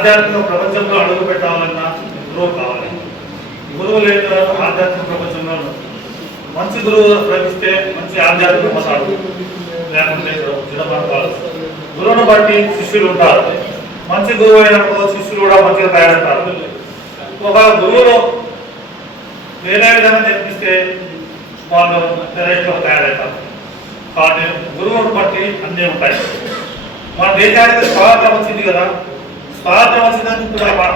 ఆధ్యాత్మిక ప్రపంచంలో అడుగు పెట్టాలన్నా గురువు కావాలి. గురువు లేని ఆధ్యాత్మిక ప్రపంచంలో మంచి గురువు లభిస్తే మంచి ఆధ్యాత్మిక మతాడు, లేకుంటే చిన్నపాడు. గురువును బట్టి శిష్యులు ఉంటారు. మంచి గురువు అయినప్పుడు శిష్యులు కూడా మంచిగా తయారవుతారు. ఒక గురువులో వేరే విధంగా నేర్పిస్తే వాళ్ళు రైట్లో తయారవుతారు. కాబట్టి గురువును బట్టి అన్నీ ఉంటాయి. మన దేశానికి స్వాతంత్రం వచ్చింది కదా, స్వాతంత్రం వచ్చిందని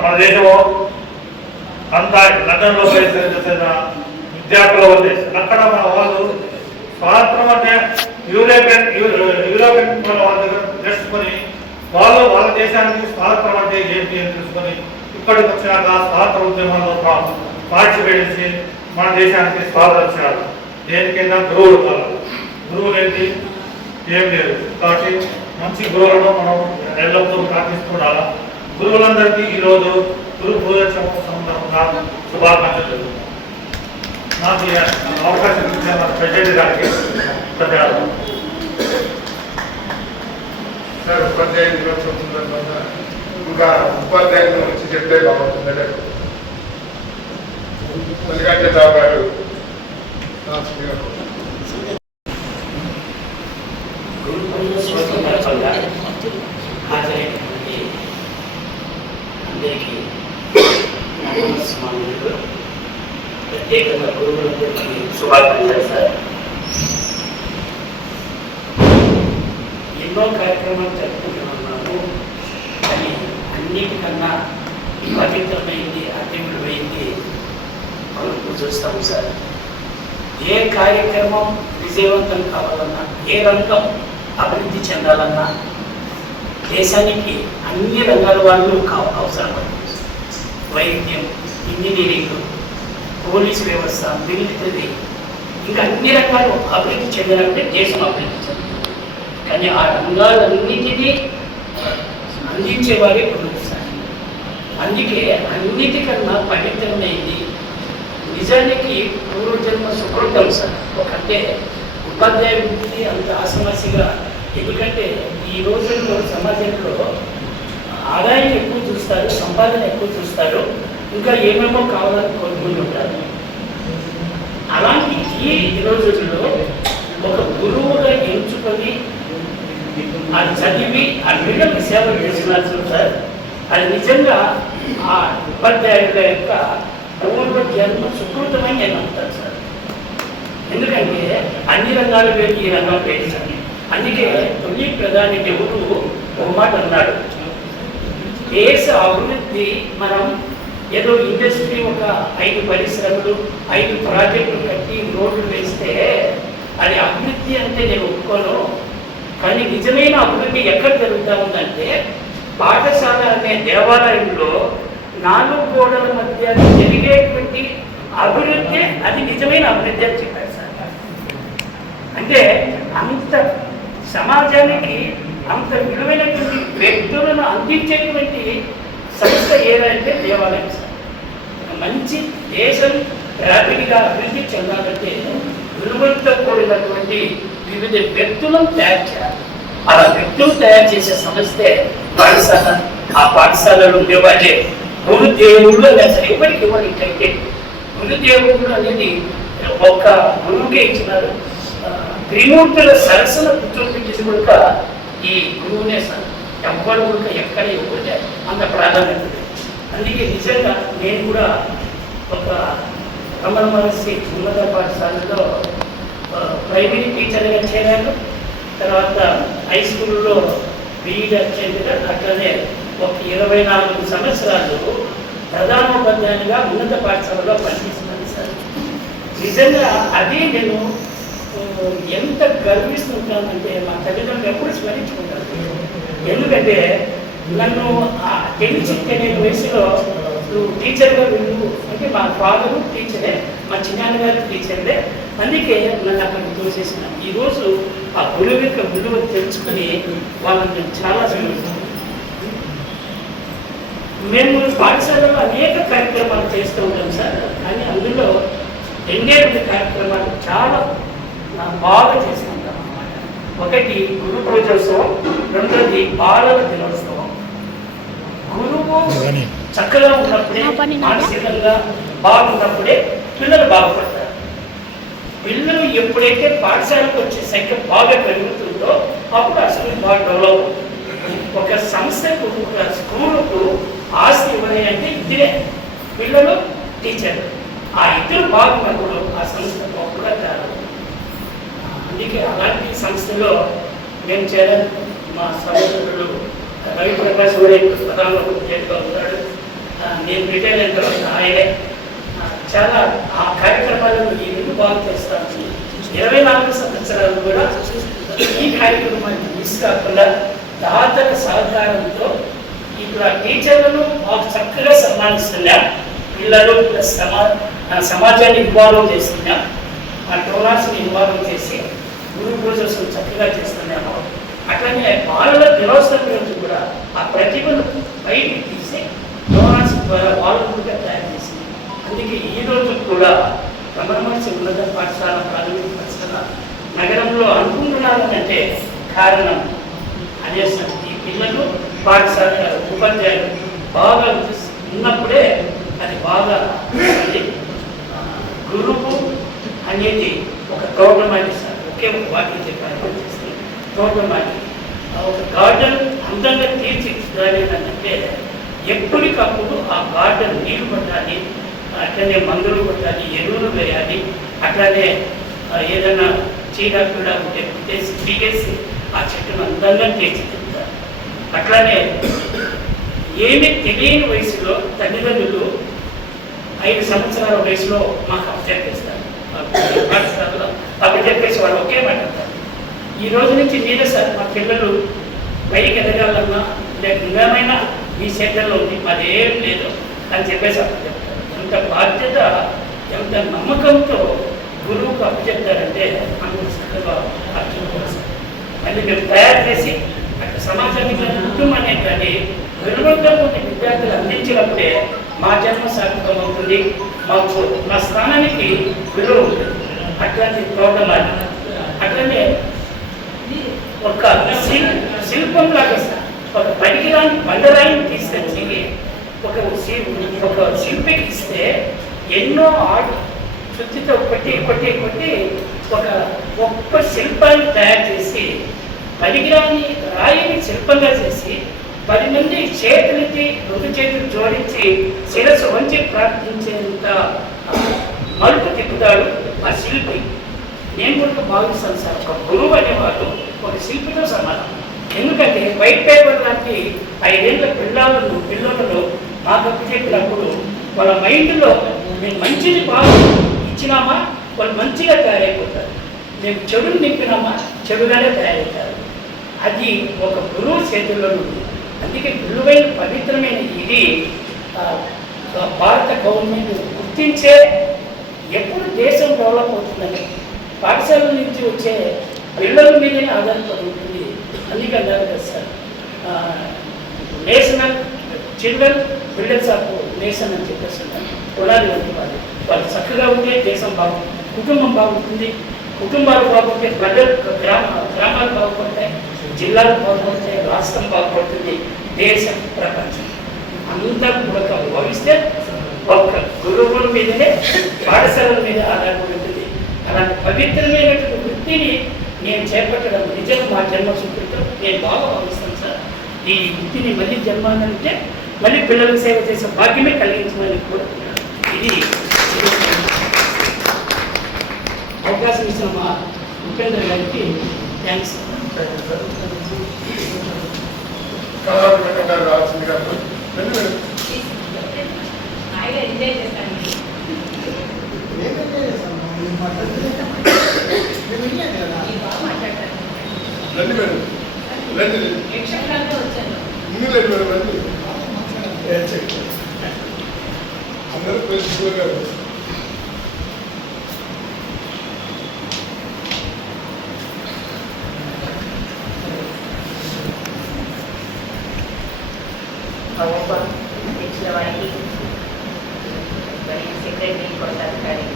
మన దేశంలో అంతా లండన్లో చేసిన విద్యార్థులు ఉంది. అక్కడ మన వాళ్ళు స్వాతంత్రం అంటే యూరోపియన్ వాళ్ళ దగ్గర తెలుసుకొని వాళ్ళు వాళ్ళ దేశానికి స్వాతంత్రం అంటే ఏంటి అని తెలుసుకొని ఇక్కడికి వచ్చినాక స్వాతంత్ర ఉద్యమంలో పార్టిసిపేట్ చేసి మన దేశానికి స్వాతంత్రం వచ్చారు. దేనికైనా గురువులు కావాలి. గురువులు ఏంటి ఏం లేదు. కాబట్టి మంచి గురువులను మనం ఎల్లప్పుడూ ప్రార్థిస్తుండాలి. గురువులందరికీ ఈరోజు గురు పూజ సందర్భంగా శుభాకాంక్షలు. నాకు అవకాశం ఇచ్చిన ప్రెసిడెంట్ గారికి ధన్యవాదాలు. సార్, ఉపాధ్యాయ దినోత్సవం సందర్భంగా ఇంకా ఉపాధ్యాయుల గురించి చెప్తే బాగుంటుందంటే మల్లికార్జునరావు గారు హాజరైనటువంటి అందరికీ ప్రత్యేకంగా గురువులందరికీ శుభాకాంక్షలు సార్. ఎన్నో కార్యక్రమాలు జరుపుకుంటున్నాము, కానీ అన్నిటికన్నా పవిత్రమైంది అత్యములమైంది మనం చూస్తాము సార్. ఏ కార్యక్రమం విజయవంతం కావాలన్నా, ఏ రంగం అభివృద్ధి చెందాలన్నా దేశానికి అన్ని రంగాల వాళ్ళు అవసరం పడుతుంది. వైద్యం, ఇంజనీరింగ్, పోలీస్ వ్యవస్థ, మిలిటరీ, ఇంకా అన్ని రంగాలు అభివృద్ధి చెందాలంటే దేశం అభివృద్ధి చెందాలి. కానీ ఆ రంగాలన్నిటినీ అందించేవారే గురువు సార్. అందుకే అన్నిటికన్నా పవిత్రమైంది నిజానికి పూర్వజన్మ సుకృతం సార్. ఒకంటే ఉపాధ్యాయ వృత్తి అంత ఆసమాసిగా, ఎందుకంటే ఈ రోజుల్లో సమాజంలో ఆదాయం ఎక్కువ చూస్తారు, సంపాదన ఎక్కువ చూస్తారు, ఇంకా ఏమేమో కావాలని కోరుకుంటూ ఉంటారు. అలాంటి ఈ రోజుల్లో ఒక గురువుగా ఎంచుకొని అది చదివి ఆ బిడ్డలకు సేవ చేస్తున్నారు సార్. అది నిజంగా ఆ ఉపాధ్యాయుల యొక్క పూర్వ జన్మ సుకృతమని నేను నమ్ముతాను సార్. ఎందుకంటే అన్ని రంగాలు వేరు, ఈ రంగం వేరు సార్. అందుకే తొలి ప్రధాని నెహ్రూ ఒక మాట అన్నాడు, దేశ అభివృద్ధి మనం ఏదో ఇండస్ట్రీ ఒక 5 పరిశ్రమలు 5 ప్రాజెక్టులు కట్టి రోడ్లు వేస్తే అది అభివృద్ధి అంటే నేను ఒప్పుకోను. కానీ నిజమైన అభివృద్ధి ఎక్కడ జరుగుతూ ఉందంటే పాఠశాల అనే దేవాలయంలో 4 గోడల మధ్య జరిగేటువంటి అభివృద్ధి, అది నిజమైన అభివృద్ధి అని చెప్పారు సార్. అంటే అంత సమాజానికి అంత విలువైనటువంటి వ్యక్తులను అందించేటువంటి సంస్థ ఏదంటే దేవాలయం సార్. మంచి దేశం ర్యాపిడ్గా అభివృద్ధి చెందాలంటే విలువలతో కూడినటువంటి వివిధ వ్యక్తులను తయారు చేయాలి. అలా వ్యక్తులు తయారు చేసే సంస్థే పాఠశాల. ఆ పాఠశాలలో ఉండేవాళ్ళే గురుదేవుళ్ళు అసలు ఎవరికి ఇవ్వడానికి గురుదేవుడు అనేది ఒక గురువుకే ఇచ్చినారు. త్రిమూర్తుల సరస్సును కూర్చోబెట్టేసి కూడా ఈ గురువునే సార్. ఎవ్వరు కూడా ఎక్కడ ఇవ్వలే అంత ప్రాధాన్యత. అందుకే నిజంగా నేను కూడా ఒక రమణ మహర్షి ఉన్నత పాఠశాలలో ప్రైమరీ టీచర్గా చేరాను. తర్వాత హై స్కూల్లో బీఈడి చేశాను. అట్లనే ఒక 24 సంవత్సరాలు ప్రధానోపాధ్యాయునిగా ఉన్నత పాఠశాలలో పనిచేస్తున్నాను సార్. నిజంగా అదే నేను ఎంత గర్విస్తుంటానంటే మా తల్లిదండ్రులు ఎప్పుడు స్మరించుకుంటాను. ఎందుకంటే నన్ను తెలియని వయసులో నువ్వు టీచర్గా వెళ్ళు అంటే, మా ఫాదరు టీచరే, మా చిన్నాన్న గారు టీచర్లే. అందుకే నన్ను అక్కడికి తోసేసిన. ఈరోజు ఆ గురువు యొక్క విలువ తెలుసుకుని వాళ్ళని చాలా సంతోషిస్తాను. మేము పాఠశాలలో అనేక కార్యక్రమాలు చేస్తూ ఉంటాం సార్. కానీ అందులో 2 కార్యక్రమాలు చాలా బాగా చేసుకుంటాం అన్నమాట. ఒకటి గురు పూజోత్సవం, రెండోది బాలల దినోత్సవం. గురువు కుటుంబం చక్కగా ఉన్నప్పుడే, మానసికంగా బాగున్నప్పుడే పిల్లలు బాగుపడతారు. పిల్లలు ఎప్పుడైతే పాఠశాలకు వచ్చే సంఖ్య బాగా పెరుగుతుందో అప్పుడు అసలు బాగా డెవలప్ అవుతుంది. ఒక సంస్థకు, ఒక స్కూలుకు ఆస్తి ఎవరంటే ఇద్దరే, పిల్లలు, టీచర్లు. ఆ ఇద్దరు బాగున్నప్పుడు ఆ సంస్థ గొప్పగా తయారవుతుంది. అందుకే అలాంటి సంస్థలో మేము చేరాలి. మా సహోదరుడు రవిప్రకాష్ కూడా ప్రధాన ఉద్యోగిగా ఉన్నాడు. నేను రిటైర్ అయిన తర్వాత ఆయనే చాలా ఆ కార్యక్రమాలను ఈ రెండు బాగా చేస్తాను. 24 సంవత్సరాలు కూడా ఈ కార్యక్రమాన్ని మిస్ కాకుండా దాతల సహకారంతో ఇక్కడ టీచర్లను మాకు చక్కగా సన్మానిస్తున్నాం. పిల్లలు ప్లస్ సమాజాన్ని ఇన్వాల్వ్ చేస్తున్నాం. ఆ డోనర్స్ని ఇన్వాల్వ్ చేసి గురు పూజలు చక్కగా చేస్తున్నాము. అట్లనే వాళ్ళ దినోత్సవం రోజు కూడా ఆ ప్రతిభను బయటికి తీసి డోనర్స్ ద్వారా వాళ్ళు కూడా తయారు చేసింది. అందుకే ఈ రోజు కూడా రమణమహర్షి ఉన్నత పాఠశాల ప్రాథమిక పాఠశాల నగరంలో అనుకుంటున్నారంటే కారణం అదే సార్. ఈ పిల్లలు పాఠశాల ఉపాధ్యాయులు బాగా ఉన్నప్పుడే అది బాగా గురువు అనేది ఒక తోటమాటి సార్. ఒకే ఒక వాక్యం చెప్పారు, తోటమాటి. ఒక గార్డెన్ అందంగా తీర్చిదిద్దాలి అంటే ఎప్పటికప్పుడు ఆ గార్డెన్ నీళ్లు పట్టాలి, అట్లనే మందులు కొట్టాలి, ఎరువులు వేయాలి. అట్లానే ఏదైనా చీడ ఉంటే పుట్టేసి పీకేసి ఆ చెట్టును అందంగా తీర్చిదిద్దాలి. అట్లానే ఏమి తెలియని వయసులో తల్లిదండ్రులు 5 సంవత్సరాల వయసులో మాకు అప్పచెప్పేస్తారు. పాఠశాలలో అప్పచెప్పేసి వాళ్ళు ఒకే మాట అంటారు, ఈ రోజు నుంచి మీరే సార్ మా పిల్లలు పైకి ఎదగాలన్నా లేక ఏమైనా మీ చేతుల్లో ఉంది, మాదేం లేదు అని చెప్పేసి అప్పచెప్తారు. ఎంత బాధ్యత, ఎంత నమ్మకంతో గురువుకు అప్పచెప్తారంటే అందరూ చక్కగా అర్థం చేస్తారు. మళ్ళీ మేము తయారు చేసి అక్కడ సమాజానికి కానీ కుటుంబాన్ని కానీ వెలువడ్డం ఉండే విద్యార్థులు అందించినప్పుడే మా జన్మ సార్థకం అవుతుంది, మాకు మా స్థానానికి విలువ ఉంటుంది. అట్లాంటి ప్రోగ్రాం అట్లనే ఒక శిల్పం లాగా ఒక పనికిరాని బండరాయిని తీసుకొచ్చి ఒక శిల్పికి ఇస్తే ఎన్నో చుట్టితో కొట్టి ఒక గొప్ప శిల్పాన్ని తయారు చేసి పనికిరాని రాయిని శిల్పంగా చేసి 10 మంది చేతులకి 2 చేతులు జోడించి శిరస్సు వంచి ప్రార్థించేంత మలుపు తిప్పుతాడు ఆ శిల్పి. నేను కూడా భావిస్తాను సార్, ఒక గురువు అనేవాడు ఒక శిల్పితో సమానం. ఎందుకంటే వైట్ పేపర్ లాంటి 5 ఏళ్ళ పిల్లలను మాకు చెప్పినప్పుడు వాళ్ళ మైండ్లో మేము మంచిది బాగా ఇచ్చినామా వాళ్ళు మంచిగా తయారైపోతారు, మేము చెడుని నింపినామా చెడుగానే తయారవుతారు. అది ఒక గురువు చేతుల్లో ఉంది. అందుకే విలువైన పవిత్రమైన ఇది భారత గవర్నమెంట్ గుర్తించే ఎప్పుడు దేశం డెవలప్ అవుతుందని పాఠశాల నుంచి వచ్చే పిల్లల మీదనే ఆధారపడి ఉంటుంది. అందుకే అన్నారు కదా sir, national children builders of nation అని చెప్పేస్తున్నారు. పునాది వంటి వాళ్ళు చక్కగా ఉంటే దేశం బాగుంటుంది, కుటుంబం బాగుంటుంది, కుటుంబాలు బాగుంటే గ్రామాలు బాగుపడతాయి, జిల్లాలు బాగుపడతాయి, రాష్ట్రం బాగుపడుతుంది, దేశం, ప్రపంచం అంతా కూడా భావిస్తే ఒక్క గురువుల మీదనే పాఠశాలల మీద ఆధారపడి ఉంటుంది. అలాంటి పవిత్రమైనటువంటి వృత్తిని నేను చేపట్టడం నిజంగా మా జన్మ సుకృతం. నేను బాగా భావిస్తాను సార్. ఈ వృత్తిని మళ్ళీ జన్మానంటే మళ్ళీ పిల్లలకు సేవ చేసే భాగ్యమే కలిగించమని కోరుతున్నాను. ఇది అవకాశం ఇచ్చిన మా ఉపేంద్ర గారికి థ్యాంక్స్. అందరూ ప్రిన్సిపల్ ప్రభుత్వం ఇచ్చిన వారికి మరి సెక్రటరీ కొనసాగారి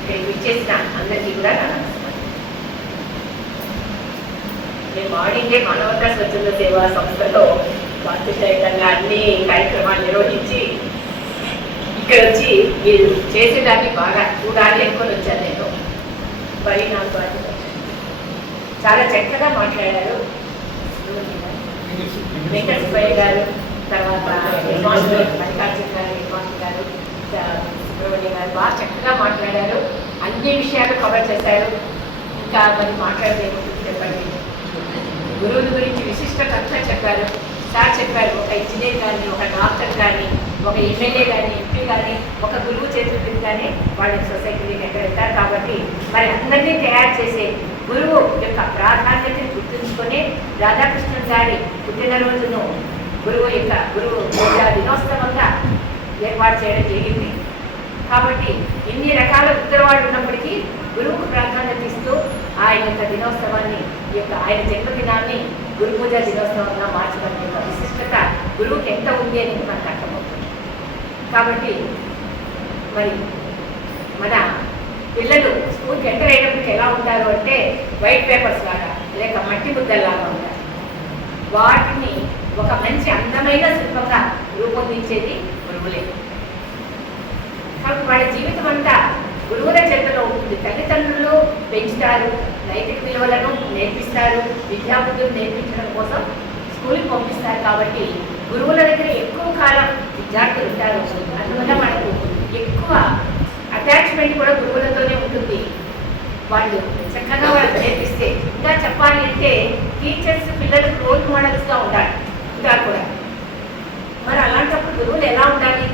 ఇక్కడికి ఇచ్చేసిన అందరికీ కూడా నా నమస్కారం. మేము ఆడిందే మానవతా స్వచ్ఛంద సేవా సంస్థలో బాధ్యతయుతంగా అన్ని కార్యక్రమాలు నిర్వహించి ఇక్కడ వచ్చి మీరు చేసేదాన్ని బాగా చూడాలి అనుకొని వచ్చాను నేను. మరి నాకు బాధ్యత చాలా చక్కగా మాట్లాడారు వెంకటసుబ్బయ్య గారు, తర్వాత మల్లికార్జున గారు, హేమాంత్ గారు, సుబ్రహ్మణ్యం గారు బాగా చక్కగా మాట్లాడారు. అన్ని విషయాలు కవర్ చేశారు. ఇంకా మరి మాట్లాడితే చెప్పండి. గురువుల గురించి విశిష్టత అంతా చెప్పారు. సార్ చెప్పారు, ఒక ఇంజనీర్ కానీ, ఒక డాక్టర్ కానీ, ఒక ఎమ్మెల్యే కానీ, ఎంపీ కానీ, ఒక గురువు చేతుల కానీ వాళ్ళ సొసైటీకి ఎక్కడ వెళ్తారు. కాబట్టి మరి అందరినీ తయారు చేసే గురువు యొక్క ప్రాధాన్యతను గుర్తుంచుకొని రాధాకృష్ణన్ గారి పుట్టినరోజును గురువు పూజ దినోత్సవంగా ఏర్పాటు చేయడం జరిగింది. కాబట్టి ఇన్ని రకాల ఉత్తరవాళ్ళు ఉన్నప్పటికీ గురువుకు ప్రాధాన్యత ఇస్తూ ఆయన యొక్క దినోత్సవాన్ని ఆయన జన్మదినాన్ని గురు పూజ దినోత్సవంగా మార్చడం యొక్క విశిష్టత గురువుకి ఎంత ఉంది అని మనకు అర్థమవుతుంది. కాబట్టి మరి మన పిల్లలు స్కూల్కి ఎంటర్ అయ్యేటప్పటికి ఎలా ఉంటారు అంటే వైట్ పేపర్స్ లాగా లేక మట్టి ముద్దల్లాగా ఉంటారు. వాటిని ఒక మంచి అందమైన శిల్పంగా రూపొందించేది గురువులే. కాబట్టి వాళ్ళ జీవితం అంతా గురువుల చేతిలో ఉంటుంది. తల్లిదండ్రులు పెంచుతారు, నైతిక విలువలను నేర్పిస్తారు, విద్యాబుద్ధులు నేర్పించడం కోసం స్కూల్కి పంపిస్తారు. కాబట్టి గురువుల దగ్గర ఎక్కువ కాలం విద్యార్థులు ఉంటారు. అందువల్ల మనకు ఎక్కువ అటాచ్మెంట్ కూడా గురువులతోనే ఉంటుంది. వాళ్ళు చక్కగా వాళ్ళకి నేర్పిస్తే ఇంకా చెప్పాలి అంటే టీచర్స్ పిల్లలకు రోల్ మోడల్స్గా ఉంటారు కూడా. మరి అలాంటప్పుడు గురువులు ఎలా ఉండాలి?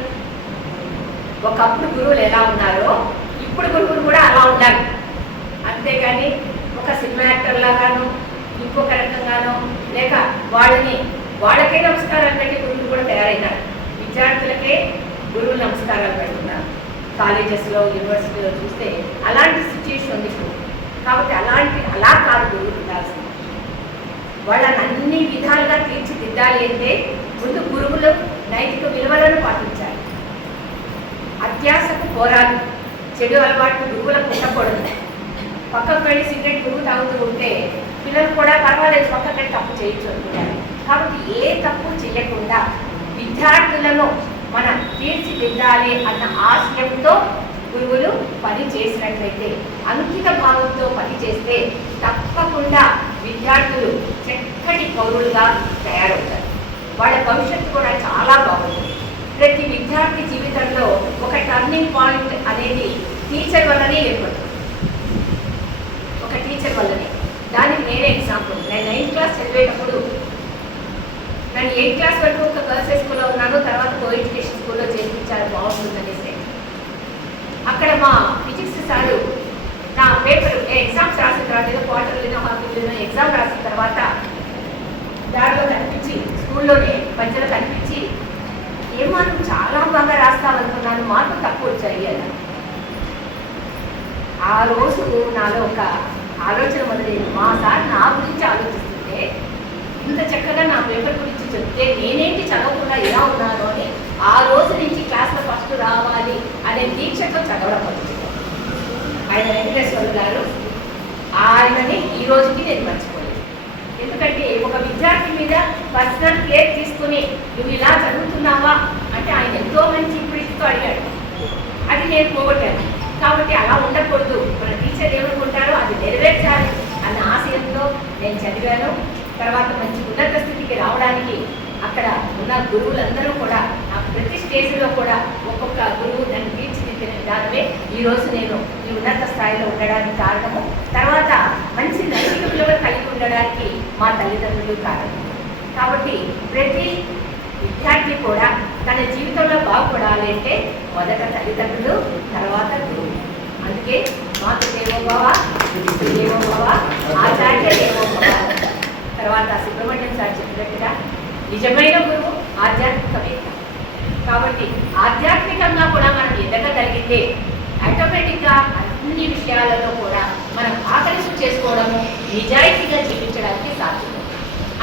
ఒకప్పుడు గురువులు ఎలా ఉన్నారో ఇప్పుడు గురువులు కూడా అలా ఉండాలి. అంతేగాని ఒక సినిమా యాక్టర్ లాగాను ఇంకొక రకంగానో లేక వాళ్ళకే నమస్కారాలు పెట్టి గురువులు కూడా తయారైనారు. విద్యార్థులకే గురువులు నమస్కారాలు పెడుతున్నారు. కాలేజెస్లో యూనివర్సిటీలో చూస్తే అలాంటి సిచ్యుయేషన్ ఉంది ఇప్పుడు. కాబట్టి అలా కాదు గురువులు ఉండాల్సింది. వాళ్ళని అన్ని విధాలుగా తీర్చిదిద్దాలి అంటే ముందు గురువులు నైతిక విలువలను పాటించాలి. అత్యాశకు పోరాదు, చెడు అలవాటు గురువులకు ఉండకూడదు. పక్కకు వెళ్ళి సిగరెట్ గురువు తాగుతూ ఉంటే పిల్లలు కూడా పర్వాలేదు పక్కకు వెళ్ళి తప్పు చేయొచ్చు అనుకుంటారు. కాబట్టి ఏ తప్పు చేయకుండా విద్యార్థులను మనం తీర్చిదిద్దాలి అన్న ఆశయంతో గురువులు పని చేసినట్లయితే, అంకిత భావంతో పని చేస్తే తప్పకుండా విద్యార్థులు చక్కటి పౌరులుగా తయారవుతారు. వాళ్ళ భవిష్యత్తు కూడా చాలా బాగుంటుంది. ప్రతి విద్యార్థి జీవితంలో ఒక టర్నింగ్ పాయింట్ అనేది టీచర్ వల్లనే ఏర్పడుతుంది. ఒక టీచర్ వల్లనే. దానికి నేనే ఎగ్జాంపుల్. నేను 9th క్లాస్ చదివేటప్పుడు నేను 8th క్లాస్ వరకు ఒక గర్ల్స్ హై స్కూల్లో ఉన్నాను. తర్వాత కో ఎడ్యుకేషన్ స్కూల్లో చేర్పించారు, బాగుంటుందనేసి. అక్కడ మా ఫిజిక్స్ సారు నా పేపర్ ఎగ్జామ్స్ రాసిన తర్వాత ఏదో క్వార్టర్లీనో హాఫ్లీనో ఎగ్జామ్ రాసిన తర్వాత దారిలో కనిపించి, స్కూల్లోనే మధ్యలో కనిపించి, ఏమో నువ్వు చాలా బాగా రాస్తావనుకున్నాను, మార్కులు తక్కువ వచ్చాయి అన్న. ఆ రోజు నాలో ఒక ఆలోచన మొదలైంది. మా సార్ నా గురించి ఆలోచిస్తుంటే ఇంత చక్కగా నా పేపర్ గురించి చెప్తే నేనేంటి చదవకుండా ఎలా ఉన్నాను అని ఆ రోజు నుంచి క్లాస్లో ఫస్ట్ రావాలి అనే దీక్షతో చదవడం మొదలుపెట్టాను. ఆయన వెంకటేశ్వర గారు, ఆయనని ఈ రోజుకి నేను మర్చిపోలేదు. ఎందుకంటే ఒక విద్యార్థి మీద పర్సనల్ కేర్ తీసుకుని నువ్వు ఇలా చదువుతున్నావా అంటే ఆయన ఎంతో మంచి ప్రీతితో అడిగాడు. అది నేను పోగొట్టాను. కాబట్టి అలా ఉండకూడదు, మన టీచర్ ఏమనుకుంటారో అది నెరవేర్చాలి అన్న ఆశయంతో నేను చదివాను. తర్వాత మంచి ఉన్నత స్థితికి రావడానికి అక్కడ ఉన్న గురువులందరూ కూడా నాకు ప్రతి స్టేజ్లో కూడా ఒక్కొక్క గురువు నన్ను తీర్చిదిద్దిన విధానమే ఈరోజు నేను ఈ ఉన్నత స్థాయిలో ఉండడానికి కారణము. తర్వాత మంచి నైతిక విలువలు కలిగి ఉండడానికి మా తల్లిదండ్రులు కారణం. కాబట్టి ప్రతి విద్యార్థి కూడా తన జీవితంలో బాగుపడాలి అంటే మొదట తల్లిదండ్రులు, తర్వాత గురువు. అందుకే మాకు దేవోభవ, దేవోభవ, ఆచార్య దేవోభవ. తర్వాత సుబ్రహ్మణ్యం సార్ చెప్పినట్టుగా నిజమైన గురువు ఆధ్యాత్మికవేత్త. కాబట్టి ఆధ్యాత్మికంగా కూడా మనం ఎదగగలిగితే ఆటోమేటిక్గా అన్ని విషయాలలో కూడా మనం ఆకలింపు చేసుకోవడము, నిజాయితీగా జీవించడానికి సాధ్యం.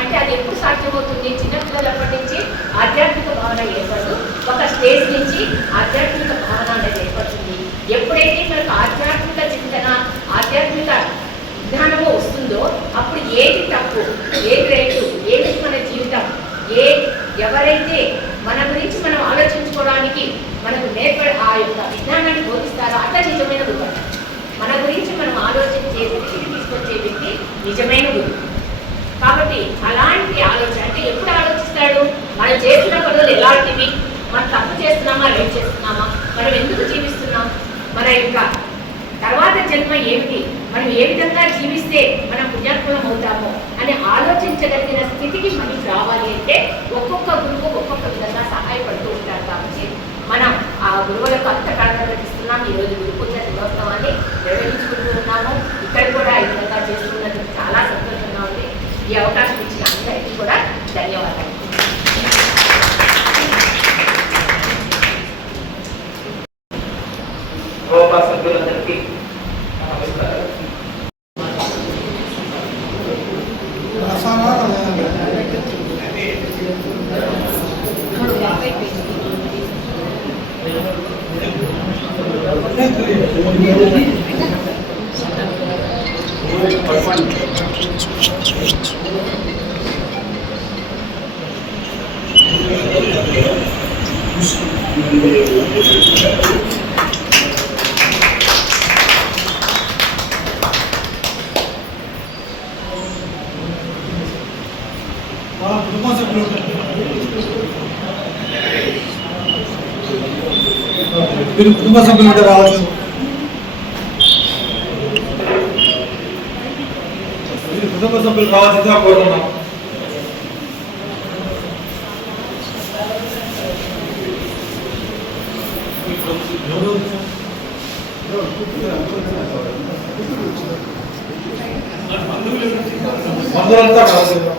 అంటే అది ఎప్పుడు సాధ్యమవుతుంది? చిన్నపిల్లలప్పటి నుంచి ఆధ్యాత్మిక భావన ఏర్పడదు. ఒక స్టేజ్ నుంచి ఆధ్యాత్మిక భావన అనేది ఏర్పడుతుంది. ఎప్పుడైతే మనకు ఆధ్యాత్మిక చింతన, ఆధ్యాత్మిక విధానము వస్తుందో అప్పుడు ఏది తప్పు, ఏది రైతు, ఏది మన జీవితం, ఏ నిజమైన గురువు. కాబట్టి అలాంటి ఆలోచన అంటే ఎప్పుడు ఆలోచిస్తాడు, మనం చేస్తున్న పనులు ఎలాంటివి, మనం తప్పు చేస్తున్నామా రైట్ చేస్తున్నామా, మనం ఎందుకు జీవిస్తున్నాం, మన యొక్క తర్వాత జన్మ ఏమిటి, మనం ఏ విధంగా జీవిస్తే మనం పుణ్యాత్మలం అవుతామో అని ఆలోచించగలిగిన స్థితికి మనం రావాలి అంటే ఒక్కొక్క గురువు ఒక్కొక్క విధంగా సహాయపడుతూ ఉంటారు. కాబట్టి మనం ఆ గురువులకు అంత ప్రాధాన్యత ఇస్తున్నాం. ఈరోజు గురు పూజ దినోత్సవాన్ని నిర్వహించుకుంటూ ఉన్నాము. ఇక్కడ కూడా ఈ విధంగా చేస్తున్నందుకు చాలా సంతోషంగా ఉంది. ఈ అవకాశం ఇచ్చిన అందరికీ కూడా ధన్యవాదాలు. సభ్యులందరికీ నమస్కారం. మీరు కుటుంబ సభ్యులు ఉంటే రావచ్చు. మీరు కుటుంబ సభ్యులు కావాల్సిందిగా కోరుతున్నాం. బంధువులంతా కావాల్సిందిగా.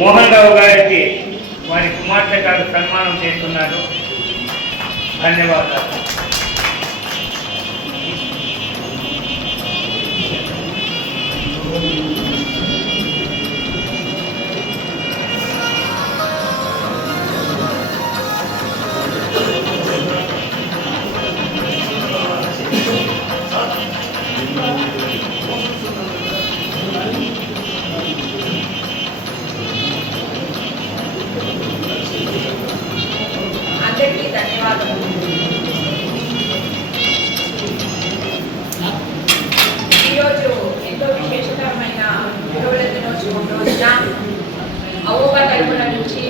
మోహన్ రావు గారికి వారి కుమార్తె గారు సన్మానం చేస్తున్నారు. ధన్యవాదాలు. అందరికీ ధన్యవాదాలు. ఈరోజు ఎంతో విశేషకరమైన గురువుల దినోత్సవం రోజున అవోగా తరపున నుంచి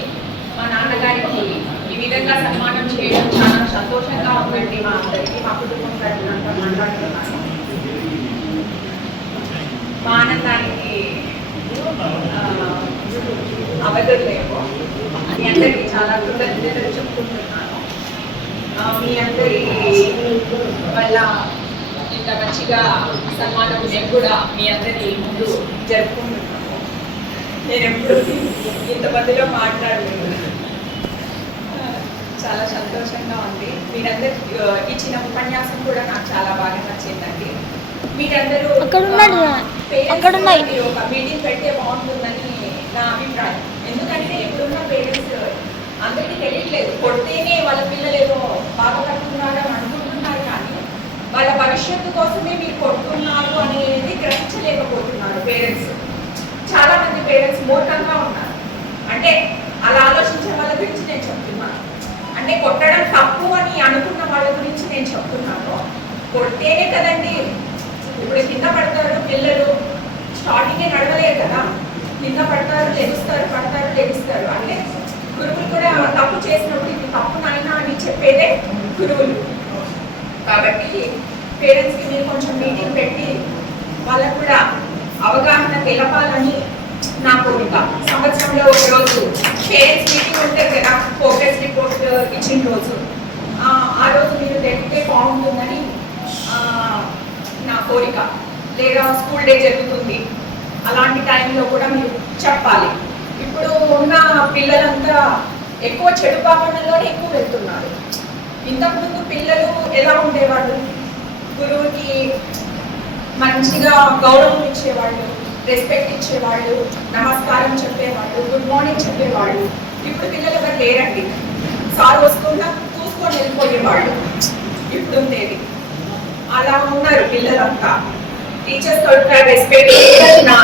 మా నాన్నగారికి ఈ విధంగా సన్మానం చేయడం చాలా సంతోషంగా ఉందండి. మా అందరికీ, మా కుటుంబం తరపున అంతా మాట్లాడుతున్నాను. మా ఆనందానికి అవధులు లేవు. మీ అందరికీ చాలా కృతజ్ఞతలు చెప్పుకుంటున్నాను. మీ అందరి వల్ల ఇంత మంచిగా సన్మానం నేను కూడా మీ అందరి ముందు జరుపుకుంటున్నాను. నేను ఎప్పుడు ఇంతమందిలో మాట్లాడలేదు. చాలా సంతోషంగా ఉంది. మీరందరూ ఇచ్చిన ఉపన్యాసం కూడా నాకు చాలా బాగా నచ్చిందండి. మీరందరూ ఒక మీటింగ్ పెడితే బాగుంటుందని నా అభిప్రాయం. ఎందుకంటే ఇప్పుడున్న పేరెంట్స్ అందరికీ తెలియట్లేదు. కొడితేనే వాళ్ళ పిల్లలు ఏదో బాధపడుతున్నారని అనుకుంటున్నారు, కానీ వాళ్ళ భవిష్యత్తు కోసమే మీరు కొడుతున్నారు అనేది గ్రహించలేకపోతున్నారు పేరెంట్స్. చాలా మంది పేరెంట్స్ మూర్ఖంగా ఉన్నారు. అంటే అలా ఆలోచించే వాళ్ళ గురించి నేను చెప్తున్నాను. అంటే కొట్టడం తప్పు అని అనుకున్న వాళ్ళ గురించి నేను చెప్తున్నాను. కొడితేనే కదండి ఇప్పుడు కింద పడతారు పిల్లలు. స్టార్టింగే నడవలేరు కదా, కింద పడతారు, లెగుస్తారు, పడతారు, లెగుస్తారు. అంటే గురువులు కూడా తప్పు చేసినప్పుడు ఇది తప్పు నాయనా అని చెప్పేదే గురువులు. కాబట్టి పేరెంట్స్కి మీరు కొంచెం మీటింగ్ పెట్టి వాళ్ళకు కూడా అవగాహన తెలపాలని నా కోరిక. సంవత్సరంలో ఒక రోజు పేరెంట్స్ మీటింగ్ ఉంటుంది కదా, ప్రోగ్రెస్ రిపోర్ట్ ఇచ్చిన రోజు, ఆ రోజు మీరు తెలిపితే బాగుంటుందని నా కోరిక. లేదా స్కూల్ డే జరుగుతుంది, అలాంటి టైంలో కూడా మీరు చెప్పాలి. ఇప్పుడు ఉన్న పిల్లలంతా ఎక్కువ చెడు భావనలోనే ఎక్కువ వెళ్తున్నారు. ఇంతకుముందు పిల్లలు ఎలా ఉండేవాళ్ళు, గురువుకి మంచిగా గౌరవం ఇచ్చేవాళ్ళు, రెస్పెక్ట్ ఇచ్చేవాళ్ళు, నమస్కారం చెప్పేవాళ్ళు, గుడ్ మార్నింగ్ చెప్పేవాళ్ళు. ఇప్పుడు పిల్లలు ఎవరు లేరండి. సార్ వస్తున్నా చూసుకొని వెళ్ళిపోయేవాళ్ళు. ఇప్పుడు ఉండేది అలా ఉన్నారు పిల్లలంతా. టీచర్స్ తోట రెస్పెక్ట్ నా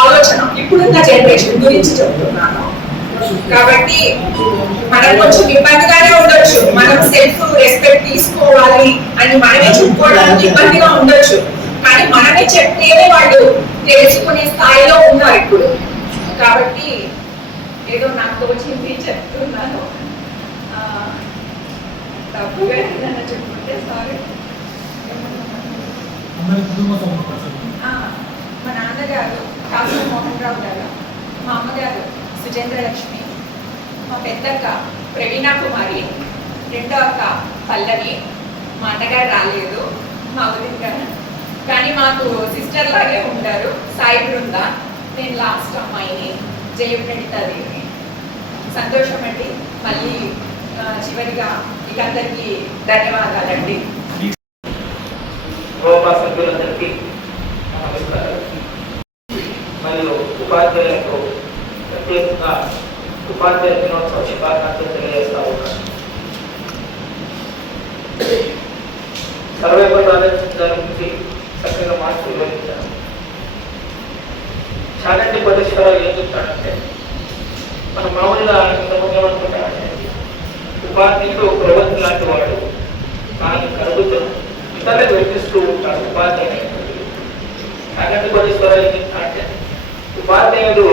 ఆలోచన ఇప్పుడున్న జనరేషన్ గురించి చెప్తున్నాను. కాబట్టి మనం కొంచెం ఇబ్బందిగానే ఉండొచ్చు. మనం సెల్ఫ్ రెస్పెక్ట్ తీసుకోవాలి అని మనమే చెప్పుకోవడానికి ఇబ్బందిగా ఉండొచ్చు. కానీ మనమే చెప్తేనే వాళ్ళు తెలుసుకునే స్థాయిలో ఉన్నారు ఇప్పుడు. కాబట్టి ఏదో నాకు తోచింది చెప్తున్నాను. తప్పుగా ఏదైనా చెప్పుకుంటే సారీ. మా నాన్నగారు కాసు మోహన్ రావు గారు, మా అమ్మగారు సుజేంద్రలక్ష్మి, మా పెద్దక్క ప్రవీణ కుమారి, రెండో అక్క పల్లవి, మా అన్నగారు రాలేదు, మా వదిన గారు. కానీ మాకు సిస్టర్ లాగే ఉంటారు సాయి బృంద. నేను లాస్ట్ అమ్మాయిని, జయప్రణితాదేవి. సంతోషం అండి. మళ్ళీ చివరిగా ఇక అందరికీ ధన్యవాదాలండి. గోపా సభ్యులందరికీ నమస్కారం. మరియు ఉపాధ్యాయులకు ప్రత్యేకంగా ఉపాధ్యాయ దినోత్సవ శుభాకాంక్షలు తెలియజేస్తా ఉన్నాను. సర్వే దాని గురించి చక్కగా మార్పులు వివరించాను. చాలంటి కోటేశ్వరరావు ఏం చెప్తాడంటే, మనం మామూలుగా ఇంతకుముందు ఏమనుకుంటామంటే ఉపాధ్యాయుడు ప్రవృత్తి లాంటి వాడు, కానీ కలుగుతూ ఇతరులకు వెచ్చిస్తూ ఉంటాడు ఉపాధ్యాయుడు. చాలంటి కోటేశ్వరరావు ఏం చెప్తాడంటే, ఉపాధ్యాయుడు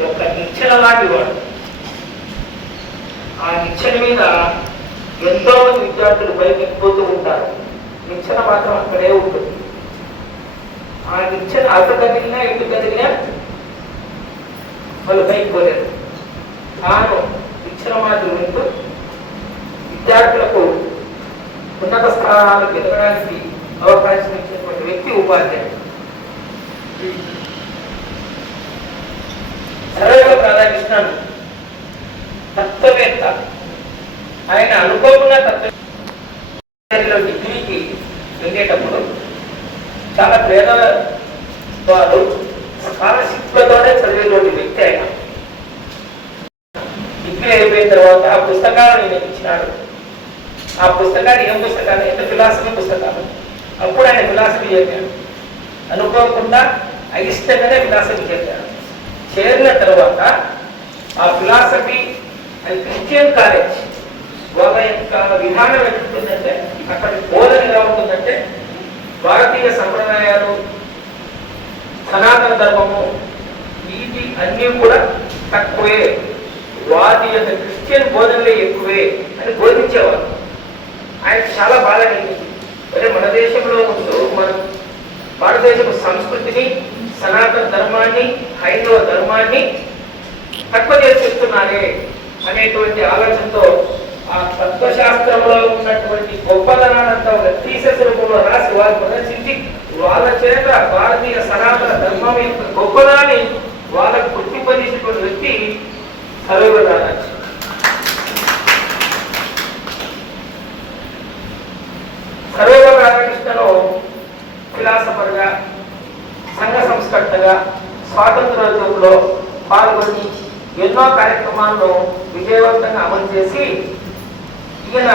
యొక్క నిచ్చెన లాంటి వాడు. ఆ నిచ్చెన మీద ఎంతో మంది విద్యార్థులు పైకి ఎక్కిపోతూ ఉంటారు, నిచ్చెన మాత్రం అక్కడే ఉంటుంది. ఆ నిచ్చెన అటు కదిలినా ఇటు కదిలినా వాళ్ళు పైకి పోలేరు. తాను నిచ్చెన మాత్రం వింటూ విద్యార్థులకు ఉన్నత స్థానాలకు ఎదగడానికి అవకాశం ఇచ్చినటువంటి వ్యక్తి ఉపాధ్యాయుడు. సర్వేపల్లి రాధాకృష్ణన్ తత్వవేత్త. ఆయన అనుకోకుండా డిగ్రీకి వెళ్ళేటప్పుడు చాలా పేదవాడు, స్కాలర్షిప్లతోనే చదివేటువంటి వ్యక్తి. ఆయన డిగ్రీ అయిపోయిన తర్వాత ఆ పుస్తకాలను నేను ఇచ్చినాడు. ఆ పుస్తకాలు ఏం పుస్తకాలు అంటే ఫిలాసఫీ పుస్తకాలు. అప్పుడు ఆయన ఫిలాసఫీ చేశాడు. అనుకోకుండా అయిష్టంగానే ఫిలాసఫీ చేశాడు. చేరిన తర్వాత ఆ ఫిలాసఫీ అది క్రిస్టియన్ కాలేజ్. వాళ్ళ యొక్క విధానం ఎట్లుంటుందంటే, అక్కడ బోధన ఎలా ఉంటుందంటే, భారతీయ సంప్రదాయాలు, సనాతన ధర్మము, వీటి అన్నీ కూడా తక్కువే, వాటి యొక్క క్రిస్టియన్ బోధనలే ఎక్కువే అని బోధించేవారు. ఆయనకు చాలా బాధ కలిగింది. అంటే మన దేశంలో ముందు మన భారతదేశపు సంస్కృతిని, సనాతన ధర్మాన్ని, హైందవ ధర్మాన్ని తక్కువ చేసి చెప్తున్నారే అనేటువంటి ఆలోచనతో ఆ తత్వశాస్త్రంలో ఉన్నటువంటి గొప్పదనానంతా ఒక థీసిస్ రూపంలో రాసి వారు ప్రదర్శించి వాళ్ళ చేత భారతీయ సనాతన ధర్మం యొక్క గొప్పదాన్ని వాళ్ళకు గుర్తింపజేసినటువంటి వ్యక్తి సర్వేపల్లి రాధాకృష్ణన్. సర్వేపల్లి రాధాకృష్ణన్ ఫిలాసఫర్గా, సంఘ సంస్కర్తగా, స్వాతంత్రోద్యమంలో పాల్గొని ఎన్నో కార్యక్రమాలను విజయవంతంగా అమలు చేసి, ఈయన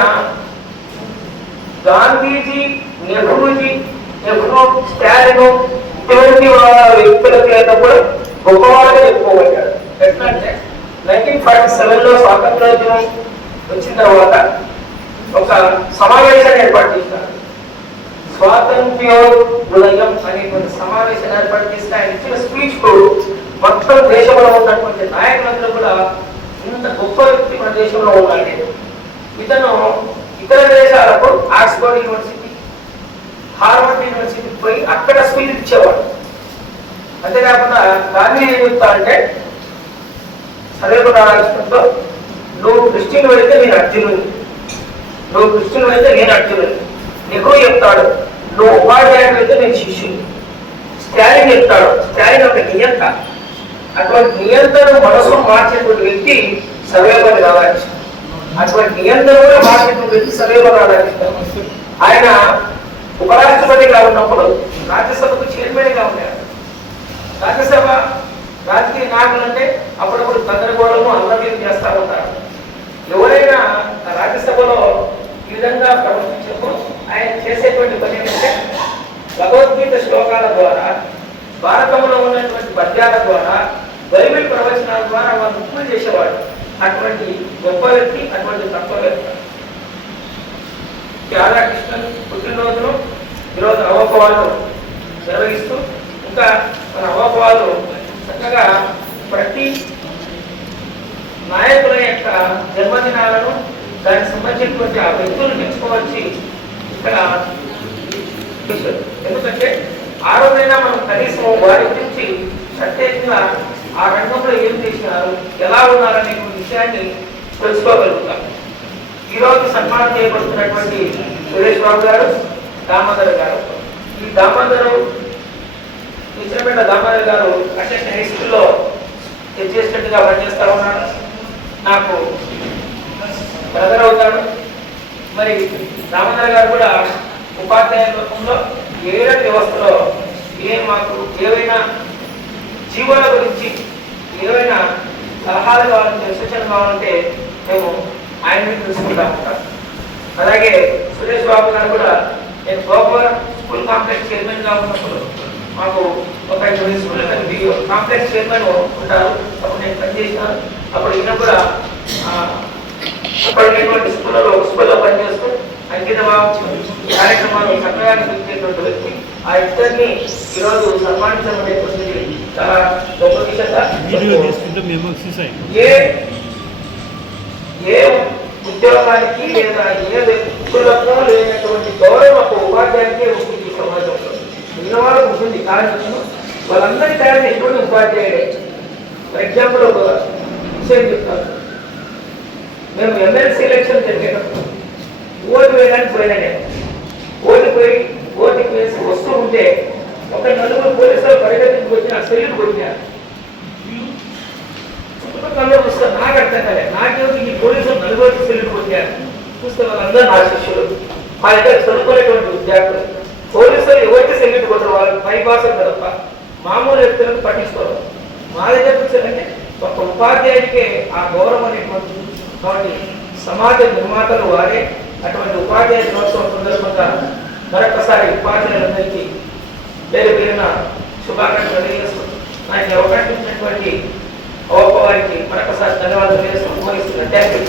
గాంధీజీ, నెహ్రూ, స్టాలిన్ ఇటువంటి వ్యక్తుల చేత కూడా గొప్పవాళ్ళే చెప్పుకోబడ్డాడు. ఎట్లంటే 1947లో స్వాతంత్రోద్యమం వచ్చిన తర్వాత ఒక సమావేశాన్ని ఏర్పాటు చేశారు. స్వాతంత్ర్యోదయం అనేటువంటి సమావేశాన్ని ఏర్పాటు చేసిన ఆయన ఇచ్చిన స్పీచ్ కు మొత్తం దేశంలో ఉన్నటువంటి నాయకులందరూ కూడా ఇంత గొప్ప వ్యక్తి మన దేశంలో ఉన్నాడు. ఇతను ఇతర దేశాలకు ఆక్స్ఫర్డ్ యూనివర్సిటీ, హార్వర్డ్ యూనివర్సిటీ పోయి అక్కడ స్పీచ్ ఇచ్చేవాడు. అంతేకాకుండా గాంధీ ఏం చెప్తా అంటే, సర్వేపల్లి రాధాకృష్ణన్తో, నువ్వు క్రిస్టియన్ అయితే నేను అర్జునుడు, నువ్వు క్రిస్టియన్ అయితే నేను అర్జునుడు. నెహ్రూ చెప్తాడు, నువ్వు ఉపాధ్యాయుడు అయితే నేను శిష్యుడు. స్టాలిన్ చెప్తాడు, స్టాలిన్ ఒక నియంత, అటువంటి నియంత్రణ మనసును మార్చేటువంటి వ్యక్తి సర్వేపల్లి రాధాకృష్ణ. అటువంటి నియంత్రణ కూడా మార్చేటువంటి వ్యక్తి సర్వేపల్లి రాధాకృష్ణ. ఆయన ఉపరాష్ట్రపతిగా ఉన్నప్పుడు రాజ్యసభకు చైర్మన్గా ఉన్నారు. రాజ్యసభ రాజకీయ నాయకులు అంటే అప్పుడప్పుడు గందరగోళము అల్లర్లు చేస్తూ ఉంటారు. ఎవరైనా రాజ్యసభలో ఈ విధంగా ప్రవర్తించినప్పుడు ఆయన చేసేటువంటి పని ఏంటంటే భగవద్గీత శ్లోకాల ద్వారా, భారతంలో ఉన్నటువంటి పద్యాల ద్వారా, బైబిల్ ప్రవచనాల ద్వారా వాళ్ళు ముక్కులు చేసేవాడు. అటువంటి గొప్ప వ్యక్తి, అటువంటి తక్కువ వ్యక్తి. రాధాకృష్ణన్ పుట్టినరోజును ఈరోజు అవోపవాలు నిర్వహిస్తూ ఇంకా మన అవోపవాలు చక్కగా ప్రతి నాయకుల యొక్క జన్మదినాలను దానికి సంబంధించినటువంటి ఆ వ్యక్తులను తెచ్చుకోవచ్చి ఇక్కడ. ఎందుకంటే ఆ రోజైనా మనం కనీసం వారి గురించి ప్రత్యేకంగా ఆ రంగంలో ఏం చేసినారు, ఎలా ఉన్నారనే విషయాన్ని తెలుసుకోగలుగుతాం. ఈరోజు సన్మానం చేయబడుతున్నటువంటి సురేష్ బాబు గారు, దామోదర్ గారు. ఈ చిన్నపేట దామోదర్ గారు అటెండ్ హై స్కూల్లో అసిస్టెంట్గా పనిచేస్తూ ఉన్నాడు. నాకు బ్రదర్ అవుతాడు. మరి దామోదర్ గారు కూడా ఉపాధ్యాయ లోకంలో ఏడవ వ్యవస్థలో మాకు ఏవైనా జీవోల గురించి ఏవైనా సలహాలు కావాలంటే, సూచనలు కావాలంటే మేము ఆయన్ని తెలుసుకుంటా ఉంటాం. అలాగే సురేష్ బాబు గారు కూడా నేను గోపవరం స్కూల్ కాంప్లెక్స్ చైర్మన్గా ఉన్నప్పుడు మాకు ఒక 5 స్కూల్ కాంప్లెక్స్ చైర్మన్ ఉంటారు. అప్పుడు నేను పనిచేసినాను. అప్పుడు ఈయన కూడా అప్పటిటువంటి స్కూల్లో పనిచేస్తూ అంకిత కార్యక్రమాలు చక్కగా నిర్వహించేటువంటి వ్యక్తి. ఆ ఇద్దరిని ఈరోజు సన్మానించడం అనేటువంటిది చాలా గొప్ప విషయంగా. ఏ ఉద్యోగానికి లేదా ఏ వ్యక్తులకు లేనటువంటి గౌరవం ఒక ఉపాధ్యాయునికే ఉంటుంది ఈ సమాజంలో. మిగిలిన వాళ్ళకు ఉంటుంది, కానీ వాళ్ళందరికీ తయారు చేసినటువంటి ఉపాధ్యాయుడే. ఫర్ ఎగ్జాంపుల్ ఒక విషయం చెప్తాను. మేము ఎమ్మెల్సీ ఎలక్షన్ జరిగేటప్పుడు ఓటు వేయడానికి పోయినా నేను ఓటుకి వేసి వస్తూ ఉంటే ఒక 4 పోలీసులు పరిగెత్తుకు వచ్చి నా సెల్యూట్ కొట్టినారు. చుట్టుపక్కల వస్తారు, నాకు అర్థం కాలే. నాకేమిటి ఈ పోలీసులు 4 సెల్యూట్ కొట్టారు. చూస్తే వాళ్ళందరూ నా శిష్యులు, మా దగ్గర చదువుకునేటువంటి విద్యార్థులు. పోలీసులు ఎవరికి సెల్యూట్ కొట్టరు, వాళ్ళకి పై భాషలు తప్ప మామూలు వ్యక్తులకు పట్టించుకోరు. మా దగ్గర వచ్చారంటే ఒక ఉపాధ్యాయుడికే ఆ గౌరవం అనేటువంటి. కాబట్టి సమాజ నిర్మాతలు వారే. అటువంటి ఉపాధ్యాయ దినోత్సవం సందర్భంగా మరొకసారి ఉపాధ్యాయులందరికీ పేరు పేరున శుభాకాంక్షలు తెలియజేస్తూ నాకు అవకాశం ఇచ్చినటువంటి వారికి మరొకసారి ధన్యవాదాలు తెలియజేస్తూ ముగిస్తున్నాను. Thank you.